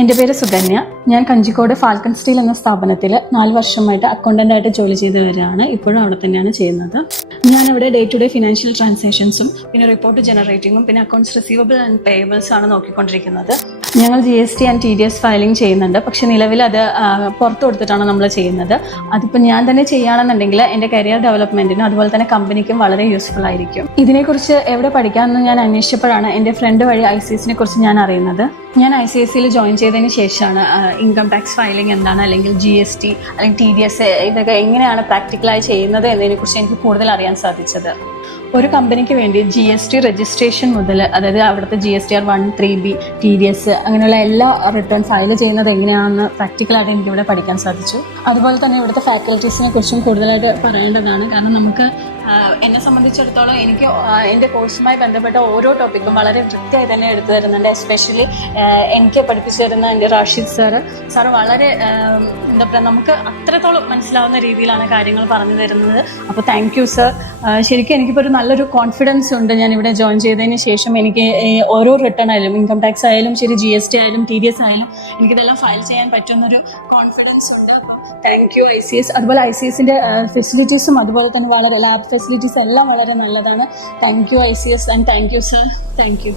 എൻ്റെ പേര് സുകന്യ. ഞാൻ കഞ്ചിക്കോട് ഫാൽക്കൺ സ്റ്റീൽ എന്ന സ്ഥാപനത്തിൽ 4 വർഷമായിട്ട് അക്കൗണ്ടൻ്റായിട്ട് ജോലി ചെയ്ത് വരികയാണ്. ഇപ്പോഴും അവിടെ തന്നെയാണ് ചെയ്യുന്നത്. ഞാനിവിടെ ഡേ ടു ഡേ ഫിനാൻഷ്യൽ ട്രാൻസാക്ഷൻസും പിന്നെ റിപ്പോർട്ട് ജനറേറ്റിങ്ങും പിന്നെ അക്കൗണ്ട്സ് റിസീവബിൾ ആൻഡ് പേയബിൾസ് ആണ് നോക്കിക്കൊണ്ടിരിക്കുന്നത്. ഞങ്ങൾ GST ആൻഡ് TDS ഫയലിംഗ് ചെയ്യുന്നുണ്ട്. പക്ഷെ നിലവിൽ അത് പുറത്തു കൊടുത്തിട്ടാണ് നമ്മൾ ചെയ്യുന്നത്. അതിപ്പോൾ ഞാൻ തന്നെ ചെയ്യുകയാണെന്നുണ്ടെങ്കിൽ എൻ്റെ കരിയർ ഡെവലപ്മെൻറ്റിനും അതുപോലെ തന്നെ കമ്പനിക്കും വളരെ യൂസ്ഫുൾ ആയിരിക്കും. ഇതിനെക്കുറിച്ച് എവിടെ പഠിക്കാമെന്ന് ഞാൻ അന്വേഷിച്ചപ്പോഴാണ് എൻ്റെ ഫ്രണ്ട് വഴി ICSനെ കുറിച്ച് ഞാൻ അറിയുന്നത്. ഞാൻ ICSയിൽ ജോയിൻ ചെയ്തതിന് ശേഷമാണ് ഇൻകം ടാക്സ് ഫയലിംഗ് എന്താണ്, അല്ലെങ്കിൽ GST അല്ലെങ്കിൽ TDS ഇതൊക്കെ എങ്ങനെയാണ് പ്രാക്ടിക്കലായി ചെയ്യുന്നത് എന്നതിനെക്കുറിച്ച് എനിക്ക് കൂടുതൽ അറിയാൻ സാധിച്ചത്. ഒരു കമ്പനിക്ക് വേണ്ടി GST രജിസ്ട്രേഷൻ മുതൽ, അതായത് അവിടുത്തെ GSTR 1, 3B, TDS അങ്ങനെയുള്ള എല്ലാ റിട്ടേൺ ഫയൽ ചെയ്യുന്നത് എങ്ങനെയാണെന്ന് പ്രാക്ടിക്കലായിട്ട് എനിക്കിവിടെ പഠിക്കാൻ സാധിച്ചു. അതുപോലെ തന്നെ ഇവിടുത്തെ ഫാക്കൽറ്റീസിനെ കുറിച്ചും കൂടുതലായിട്ട് പറയേണ്ടതാണ്. കാരണം നമുക്ക് എന്നെ സംബന്ധിച്ചിടത്തോളം എനിക്ക് എൻ്റെ കോഴ്സുമായി ബന്ധപ്പെട്ട ഓരോ ടോപ്പിക്കും വളരെ വൃത്തിയായി തന്നെ എടുത്തു തരുന്നുണ്ട്. എസ്പെഷ്യലി എനിക്ക് പഠിപ്പിച്ചു തരുന്ന എൻ്റെ റാഷിദ് സാറ് വളരെ എന്താ പറയുക, നമുക്ക് അത്രത്തോളം മനസ്സിലാവുന്ന രീതിയിലാണ് കാര്യങ്ങൾ പറഞ്ഞു തരുന്നത്. അപ്പോൾ താങ്ക് യു സർ. ശരിക്കും എനിക്കിപ്പോൾ ഒരു നല്ലൊരു കോൺഫിഡൻസ് ഉണ്ട്. ഞാൻ ഇവിടെ ജോയിൻ ചെയ്തതിന് ശേഷം എനിക്ക് ഓരോ റിട്ടേൺ ആയാലും, ഇൻകം ടാക്സ് ആയാലും ശരി, GST ആയാലും TDS ആയാലും എനിക്കിതെല്ലാം ഫയൽ ചെയ്യാൻ പറ്റുന്നൊരു കോൺഫിഡൻസ് ഉണ്ട്. അപ്പോൾ താങ്ക് യു ICS. അതുപോലെ ICSൻ്റെ ഫെസിലിറ്റീസും അതുപോലെ തന്നെ വളരെ ലാബ് ഫെസിലിറ്റീസ് എല്ലാം വളരെ നല്ലതാണ്. Thank you ICS and thank you sir. Thank you.